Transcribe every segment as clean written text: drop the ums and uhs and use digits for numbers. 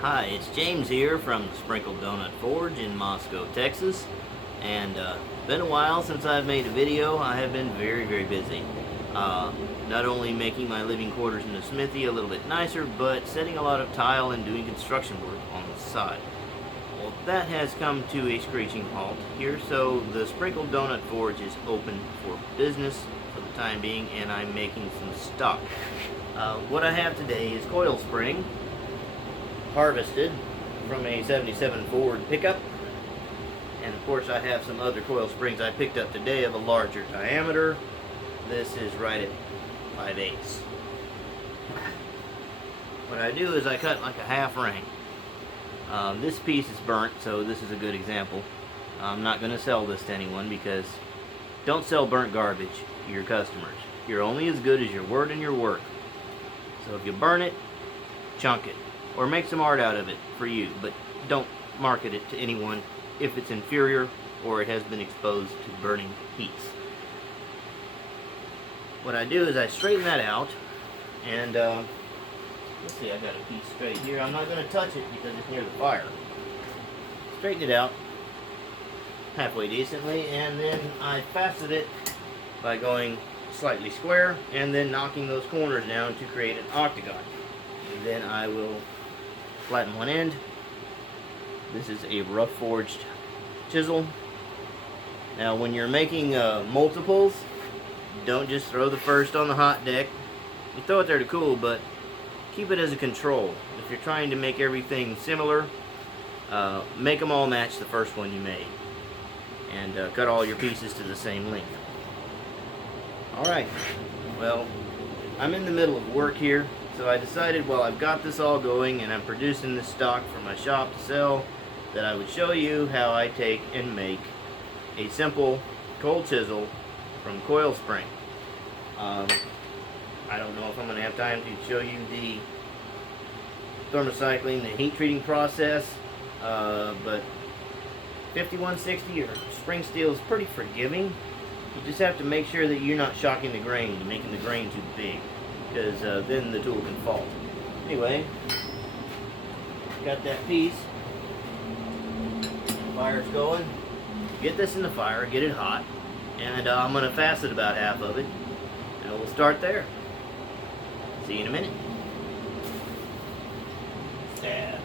Hi, it's James here from the Sprinkled Donut Forge in Moscow, Texas. And been a while since I've made a video. I have been very busy. Not only making my living quarters in the smithy a little bit nicer, but setting a lot of tile and doing construction work on the side. Well, that has come to a screeching halt here, so the Sprinkled Donut Forge is open for business for the time being, and I'm making some stock. What I have today is coil spring, harvested from a 77 Ford pickup, and of course I have some other coil springs I picked up today of a larger diameter. This is right at 5/8. What I do is I cut like a half ring. This piece is burnt, so this is a good example. I'm not going to sell this to anyone because don't sell burnt garbage to your customers. You're only as good as your word and your work. So if you burn it, chunk it. Or make some art out of it for you, but don't market it to anyone if it's inferior or it has been exposed to burning heats. What I do is I straighten that out, and let's see, I got a piece straight here. I'm not going to touch it because it's near the fire. Straighten it out halfway decently, and then I facet it by going slightly square and then knocking those corners down to create an octagon. And then I will flatten one end. This is a rough forged chisel. Now when you're making multiples, don't just throw the first on the hot deck. You throw it there to cool, but keep it as a control. If you're trying to make everything similar, make them all match the first one you made, and cut all your pieces to the same length. Alright, well, I'm in the middle of work here, so I decided while I've got this all going and I'm producing this stock for my shop to sell, that I would show you how I take and make a simple cold chisel from coil spring. I don't know if I'm going to have time to show you the thermocycling, the heat treating process, but 5160 or spring steel is pretty forgiving. You just have to make sure that you're not shocking the grain and making the grain too big, because then the tool can fault. Anyway, got that piece. Fire's going. Get this in the fire, get it hot, and I'm going to facet about half of it, and we'll start there. See you in a minute. Stab.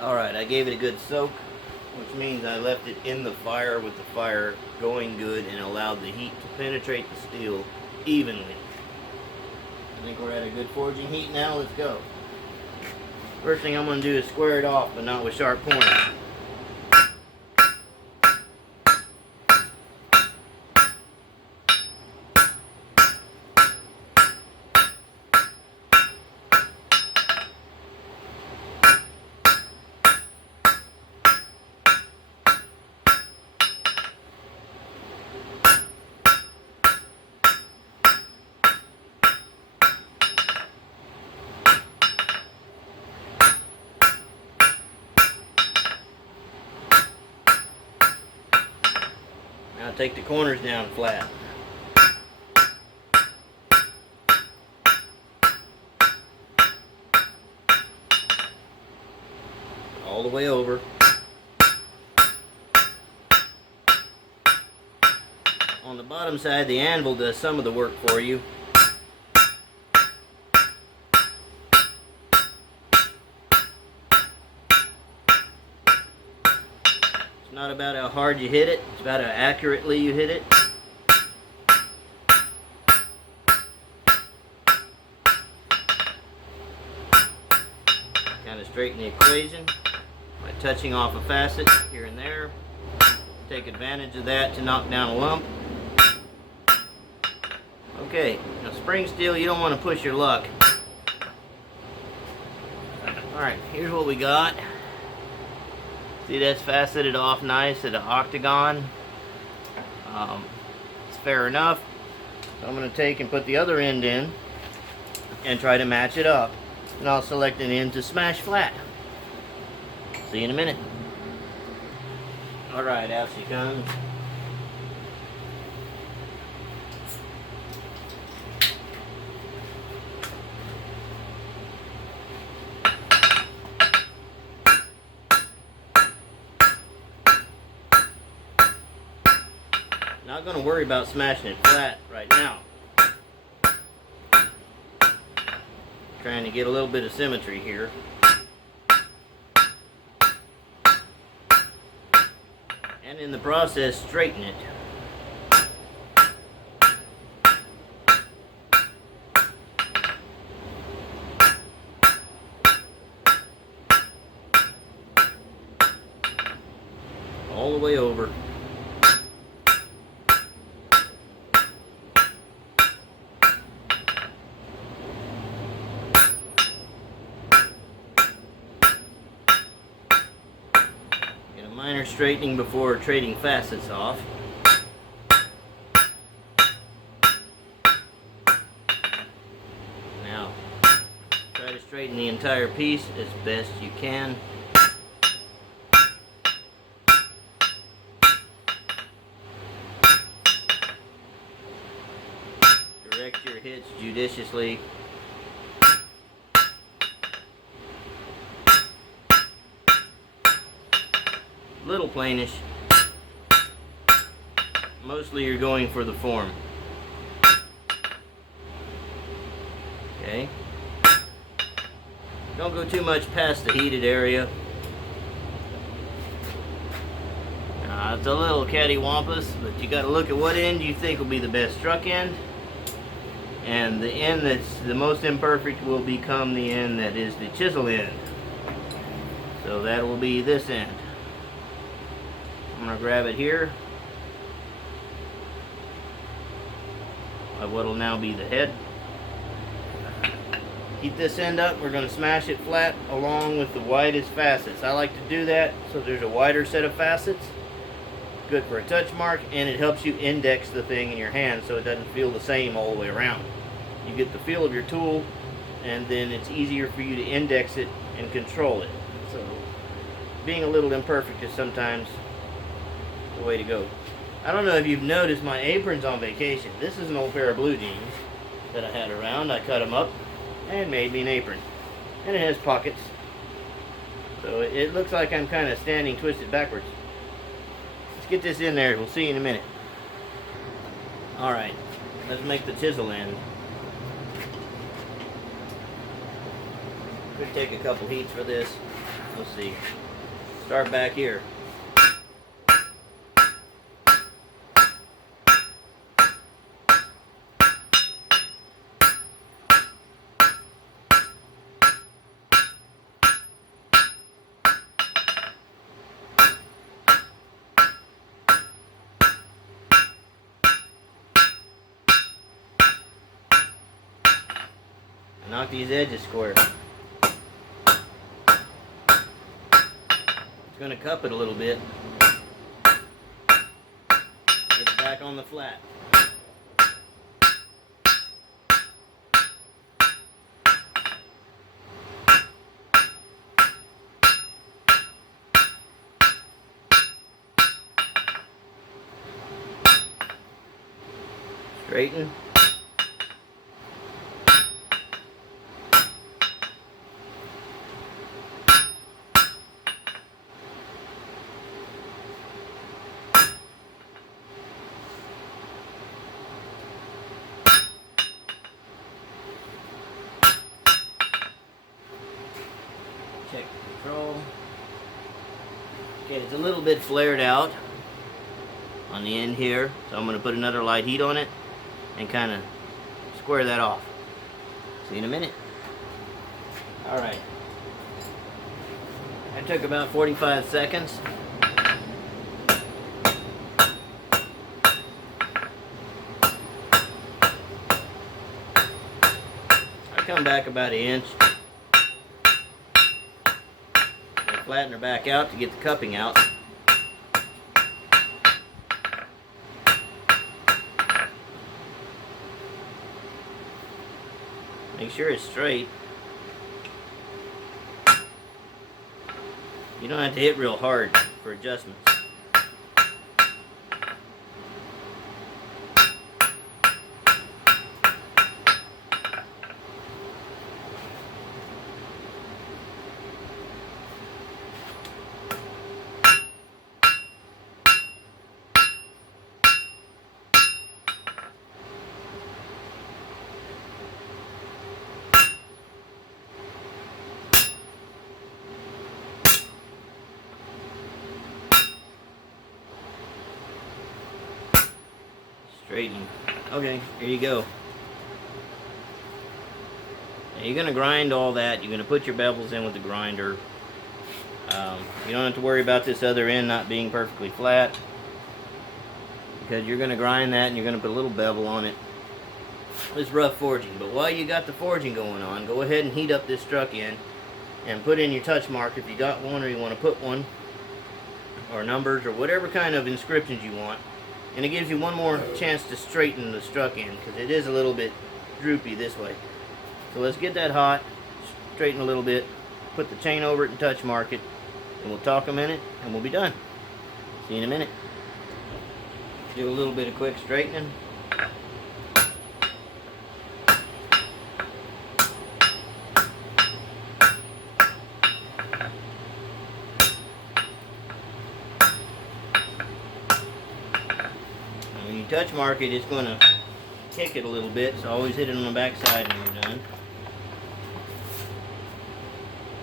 Alright, I gave it a good soak, which means I left it in the fire with the fire going good and allowed the heat to penetrate the steel evenly. I think we're at a good forging heat now. Let's go. First thing I'm going to do is square it off, but not with sharp corners. Now take the corners down flat. All the way over. On the bottom side, the anvil does some of the work for you. Not about how hard you hit it, it's about how accurately you hit it. Kind of straighten the equation by touching off a facet here and there. Take advantage of that to knock down a lump. Okay, now spring steel, you don't want to push your luck. Alright, here's what we got. See, that's faceted off nice at an octagon. It's fair enough. So I'm going to take and put the other end in and try to match it up. And I'll select an end to smash flat. See you in a minute. Alright, out she comes. Not going to worry about smashing it flat right now. Trying to get a little bit of symmetry here. And in the process, straighten it. All the way over. Get a minor straightening before trading facets off. Now, try to straighten the entire piece as best you can. Direct your hits judiciously. Little plainish. Mostly you're going for the form. Okay. Don't go too much past the heated area. It's a little cattywampus, but you got to look at what end you think will be the best struck end. And the end that's the most imperfect will become the end that is the chisel end. So that will be this end. I'm going to grab it here of what will now be the head. Heat this end up. We're going to smash it flat along with the widest facets. I like to do that so there's a wider set of facets. Good for a touch mark, and it helps you index the thing in your hand so it doesn't feel the same all the way around. You get the feel of your tool, and then it's easier for you to index it and control it. So being a little imperfect is sometimes the way to go. I don't know if you've noticed my apron's on vacation. This is an old pair of blue jeans that I had around. I cut them up and made me an apron. And it has pockets. So it looks like I'm kind of standing twisted backwards. Let's get this in there. We'll see you in a minute. Alright, let's make the chisel end. Could take a couple heats for this. Let's see. Start back here. Knock these edges square. It's going to cup it a little bit. Get it back on the flat. Straighten. Check the control. Okay, it's a little bit flared out on the end here, so I'm going to put another light heat on it and kind of square that off. See you in a minute. Alright. That took about 45 seconds. I come back about an inch. Flatten her back out to get the cupping out. Make sure it's straight. You don't have to hit real hard for adjustments. Straighten. Okay, here you go. Now you're going to grind all that. You're going to put your bevels in with the grinder. You don't have to worry about this other end not being perfectly flat, because you're going to grind that and you're going to put a little bevel on it. It's rough forging. But while you got the forging going on, go ahead and heat up this struck end and put in your touch mark if you got one, or you want to put one, or numbers, or whatever kind of inscriptions you want. And it gives you one more chance to straighten the struck end, because it is a little bit droopy this way. So let's get that hot, straighten a little bit, put the chain over it and touch mark it, and we'll talk a minute and we'll be done. See you in a minute. Do a little bit of quick straightening. When you touch mark it, it's going to kick it a little bit, so always hit it on the back side when you're done.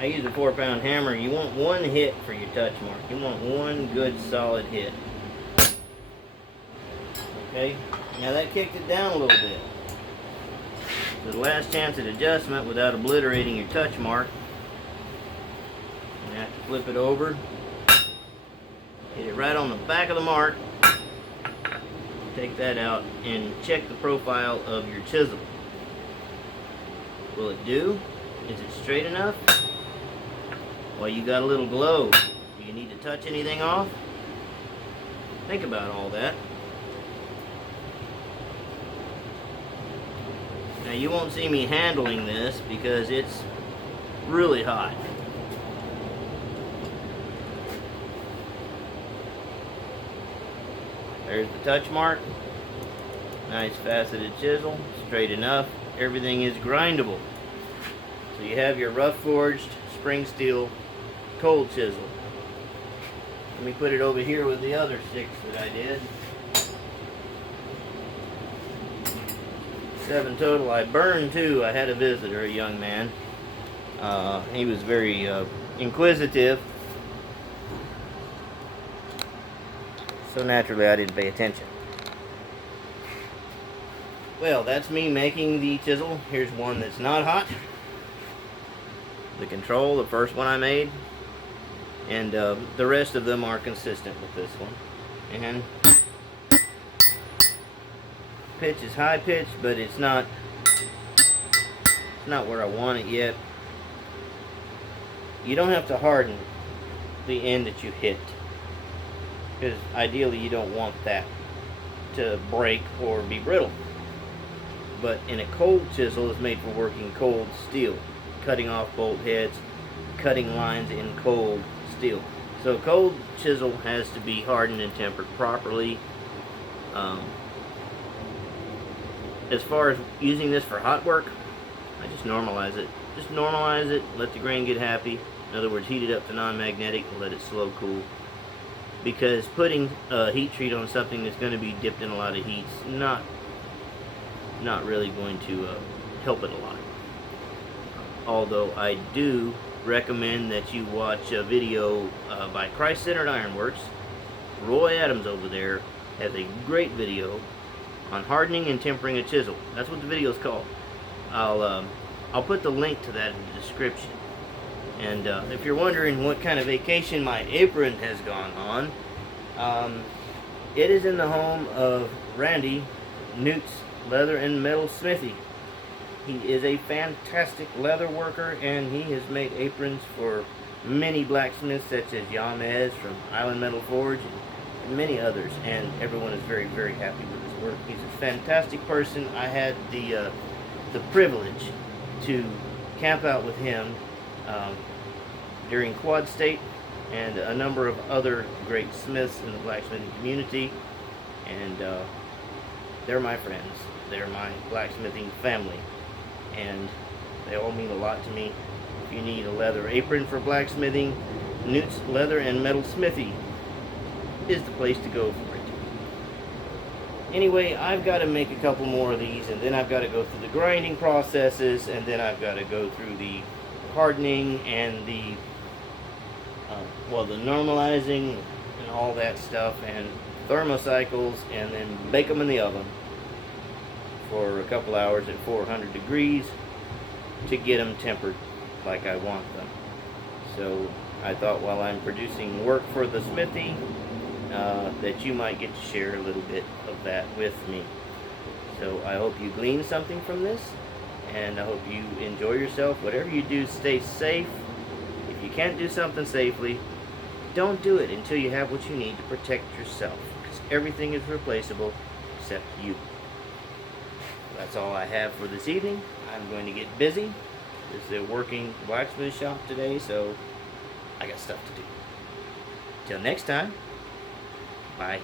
I use a 4-pound hammer. You want one hit for your touch mark. You want one good solid hit. Okay, now that kicked it down a little bit. So the last chance at adjustment without obliterating your touch mark, you have to flip it over, hit it right on the back of the mark, take that out, and check the profile of your chisel. Will it do? Is it straight enough? Well, you got a little glow. Do you need to touch anything off? Think about all that. Now you won't see me handling this because it's really hot. There's the touch mark. Nice faceted chisel, straight enough. Everything is grindable. So you have your rough forged spring steel cold chisel. Let me put it over here with the other 6 that I did. 7 total. I burned 2. I had a visitor, a young man. He was very inquisitive. So naturally I didn't pay attention. Well, that's me making the chisel. Here's one that's not hot. The control, the first one I made. And the rest of them are consistent with this one. And pitch is high pitch, but it's not where I want it yet. You don't have to harden the end that you hit, because ideally you don't want that to break or be brittle. But in a cold chisel, it's made for working cold steel, cutting off bolt heads, cutting lines in cold steel. So a cold chisel has to be hardened and tempered properly. As far as using this for hot work, I just normalize it. Just normalize it, let the grain get happy. In other words, heat it up to non-magnetic and let it slow cool. Because putting a heat treat on something that's going to be dipped in a lot of heat is not really going to help it a lot. Although I do recommend that you watch a video by Christ-Centered Ironworks. Roy Adams over there has a great video on hardening and tempering a chisel. That's what the video is called. I'll put the link to that in the description. And if you're wondering what kind of vacation my apron has gone on, it is in the home of Randy Newt's Leather and Metal Smithy. He is a fantastic leather worker, and he has made aprons for many blacksmiths such as Yamez from Island Metal Forge and many others, and everyone is very, very happy with his work. He's a fantastic person. I had the privilege to camp out with him during Quad State and a number of other great smiths in the blacksmithing community, and they're my friends. They're my blacksmithing family, and they all mean a lot to me. If you need a leather apron for blacksmithing, Newt's Leather and Metal Smithy is the place to go for it. Anyway, I've got to make a couple more of these, and then I've got to go through the grinding processes, and then I've got to go through the hardening and the normalizing and all that stuff, and thermocycles, and then bake them in the oven for a couple hours at 400 degrees to get them tempered like I want them. So I thought while I'm producing work for the smithy, that you might get to share a little bit of that with me. So I hope you glean something from this, and I hope you enjoy yourself. Whatever you do, stay safe. If you can't do something safely, don't do it until you have what you need to protect yourself, because everything is replaceable except you. That's all I have for this evening. I'm going to get busy. This is a working blacksmith shop today, so I got stuff to do. Till next time, bye.